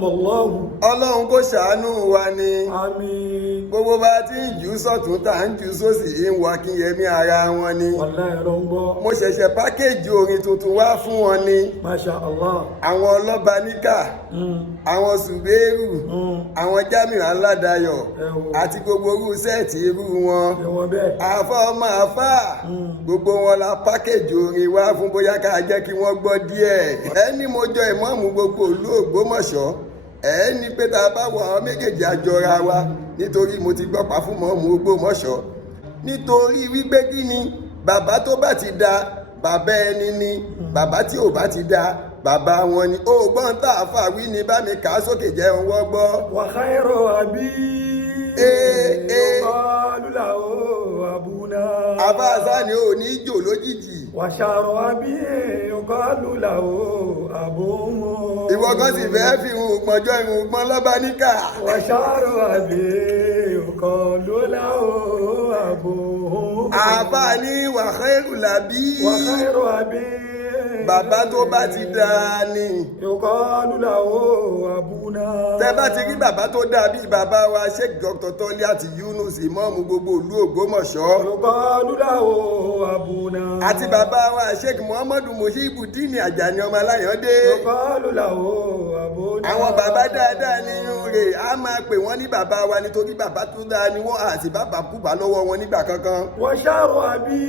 Ọlọ́run kó ṣàánú wa ni. Àmín. Gbogbo bá ti ń jù sọ́tún tá ń jù sósì ń wá kí yẹmí ara wọn ni. Wallahi ẹ̀rọ ń gbọ́. Mo ṣẹ̀ṣẹ̀ pákéjì orin tuntun wá fún wọn ni. Masha Allah. Àwọn ọlọ́ba níkà, àwọn sùgbérù, àwọn Jamiu Aládayọ̀ àti gbogbo irú sẹ́ẹ̀tì irú wọn. Ẹ̀wọ̀n bẹ́ẹ̀. Àfọ́ ọmọ àfà gbogbo wọn la pákéjì orin wá fún bóyá ká jẹ́ kí wọ́n gbọ́ díẹ̀. Ẹni mo jọ ìmọ̀ọ́mù gbogbo ìlú Ògbómọ̀ṣọ́. Ẹni pé tá a bá wọ àwọn méjèèjì àjọra wa nítorí mo ti gbọ́pàá fún mọ́ọ̀mù Ògbómọ̀ṣọ́ nítorí wípé kí ni bàbá tó bá ti da bàbá ẹni ni bàbá tí ò bá ti da bàbá wọn ni ó gbọ́n tá a fà wí ni bá mi kà á sókè jẹ́ òun wọ́n gbọ́. Wa khairu abi yuqalu lahu abuna. Àbá àṣà ni ò ní jò lójijì. Wa sharru abi yuqalu lahu abuna. Ìwọ kan sì fẹ́ fi ìhun gbọ́njọ́ ìhun gbọ́n lọ́ba níkà. Wa sharru abi yuqalu lahu abuna. Àbá ní wa khairu labi. Wa khairu abi. Bàbá tó bá ti dáa ni. Yuqalu lahu abuna. Tẹ́ bá ti rí bàbá tó dáa bíi bàbá wa Sheikh Dr. Toliat Yunus ìmọ̀ọ́mù gbogbo ìlú Ògbómọ̀ṣọ́. Yuqalu lahu abuna. Àti bàbá wa Sheikh Muhammadu Muhibudeen Ajani ọmọ Aláyàndé. Yuqalu lahu abuna. Àwọn bàbá dáadáa nínú rẹ̀ á máa pè wọ́n ní bàbá wa nítorí bàbá tó dáa ni wọ́n àti bàbá kúbà lọ́wọ́ wọn nígbà kankan. Wa sharru abi.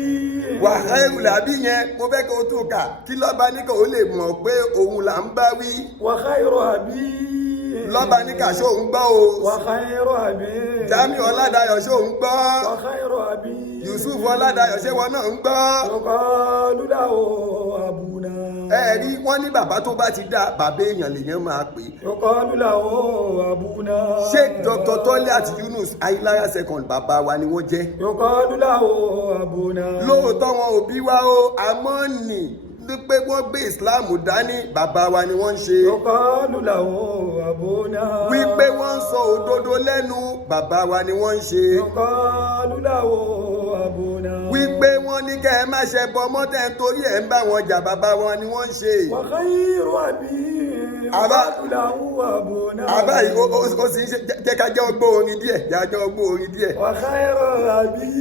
Wa khairu labi yẹn mo fẹ́ kí o tún kà kí lọ́ba níkà ó lè mọ̀ pé òun là ń bá wí. Wa khairu abi. Lọ́ba níkà ṣó ń gbọ́ o. Wa khairu abi. Jamiu Ọládayọ̀ ṣó ń gbọ́. Wa khairu abi. Yusuf Ọládayọ̀ ṣé wọn náà ń gbọ́. Yuqalu lahu abuna. Ẹ̀rí wọ́n ní bàbá tó bá ti dá bàbá èèyàn lèèyàn máa pè. Yuqalu lahu abuna. Sheikh Dr. Toliat Yunus Ayíláyà second bàbá wa ni wọ́n jẹ́. Yuqalu lahu abuna. Lóòótọ́ wọn ò bí wa o àmọ́ nì pé wọ́n gbé ìsìláàmù dání bàbá wa ni wọ́n ń ṣe. Yuqalu lahu abuna. Wípé wọ́n ń sọ òdodo lẹ́nu bàbá wa ni wọ́n ń ṣe. Yuqalu lahu abuna. Wípé wọ́n ní kẹ́ ẹ má ṣe bọ mọ́tẹ́ nítorí ẹ̀ ń bá wọn jà bàbá wọn ni wọ́n ń ṣe. Wa khairu abi. Yuqalu lahu abuna. Àbá yìí ó sì ń ṣe jẹ́ ká jẹ́ ọgbọ́n orin díẹ̀ jẹ́ ọgbọ́n orin díẹ̀. Wa khairu abi.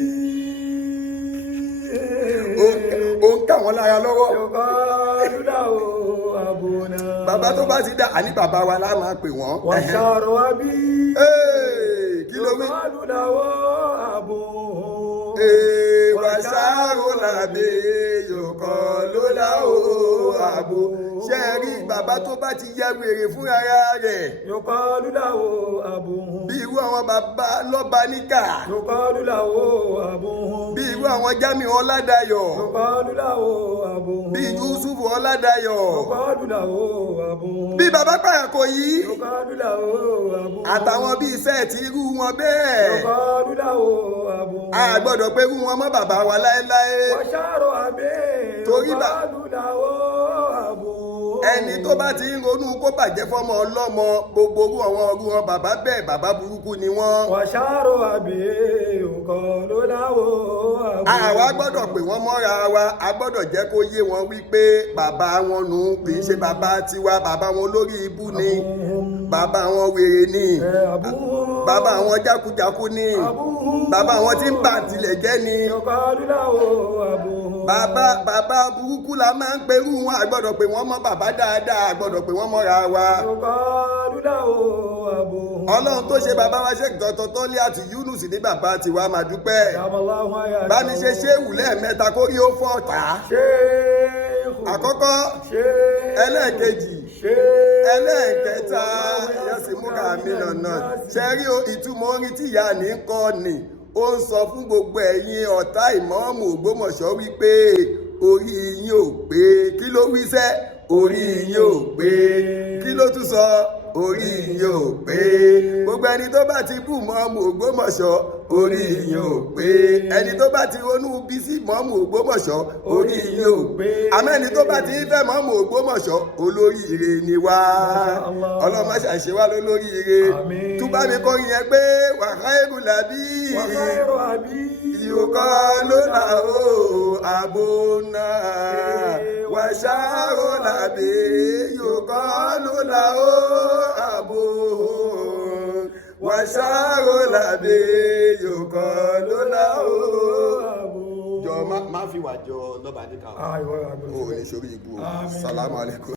Ó ń kà wọ́n lára lọ́wọ́. Yuqalu lahu abuna. Bàbá tó bá ti dá àní bàbá wa lá máa pè wọ́n. Wa sharru abi. Kí ló wí? Yuqalu lahu abuna. Wa sharru labi yuqalu lahu abu. Ṣé ẹ rí bàbá tó bá ti yẹ wèrè fún ara rẹ̀? Yuqalu lahu abuna. Bí irú àwọn bàbá lọ́ba níkà. Yuqalu lahu abuna. Bí irú àwọn Jamiu Ọládayọ̀. Yuqalu lahu abuna. Bí Yusuf Ọládayọ̀. Yuqalu lahu abuna. Bí bàbá Pàyàkó yìí. Yuqalu lahu abuna. Àtàwọn bíi sẹ́ẹ̀tì irú wọn bẹ́ẹ̀. Yuqalu lahu abuna. A gbọ́dọ̀ pé irú wọn mọ́ bàbá wa láéláé. Wa sharru abi. Torí Yuqalu lahu abuna. Ẹni tó bá ti ń ronú kó bàjẹ́ fọ́mọ ọlọ́mọ gbogbo orú àwọn ọrú wọn bàbá bẹ́ẹ̀ bàbá burúkú ni wọ́n. Wa sharru abi. Yuqalu lahu abuna. Àwa gbọ́dọ̀ pè wọ́n mọ́ra wa a gbọ́dọ̀ jẹ́ kó yé wọn wípé bàbá wọn nù kì í ṣe bàbá tiwa bàbá wọn lórí ibú ni bàbá wọn wèrè ni bàbá wọn jákujàku ni bàbá wọn tí ń bà tilẹ̀ jẹ́ ni. Yuqalu lahu abuna. Bàbá burúkú la máa ń perú wọn a gbọ́dọ̀ pè wọ́n mọ́ bàbá dáadáa a gbọ́dọ̀ pè wọ́n mọ́ra wa. Yuqalu lahu abuna. Ọlọ́run tó ṣe bàbá wa Sheikh Dr. Toliat Yunus ní bàbá tiwa máa dúpẹ́. Bá mi ṣe ṣéwù lẹ́ẹ̀mẹ́ta kó rí ó fọ́ ọ̀tá. Àkọ́kọ́, ẹlẹ́ẹ̀kejì, ẹlẹ́ẹ̀kẹta, yẹ́sì mú ká mi nànà. Ṣé rí ìtumọ̀ orin tí ìyá ní ń kọ́ ni? Ó ń sọ fún gbogbo ẹ̀yin ọ̀tá ìmọ̀ọ́mù Ògbómọ̀ṣọ́ wípé orí yín ò pé. Kí ló wí sẹ́? Orí yín ò pé. Kí ló tún sọ? Orí yín ò pé. Gbogbo ẹni tó bá ti bú mọ́ọ̀mù Ògbómọ̀ṣọ́ orí yín ò pé. Ẹni tó bá ti ronú bí sí mọ́ọ̀mù Ògbómọ̀ṣọ́ orí yín ò pé. Àmọ́ ẹni tó bá ti fẹ́ mọ́ọ̀mù Ògbómọ̀ṣọ́ olóríire ni wá. Ọlọ́run má ṣàṣe wá lólóríire. Túbá mi kọ́ yẹn pé wa khairu labi. Wa khairu abi. Yuqalu lahu abuna. Wa sharru labi yuqalu lahu abuna. wàṣàrò làbí yòókọ́ ló láwò. jọ má fi wà jọ lọ́ba níkà o ò ní sórí ibú o. Salamu alaikum.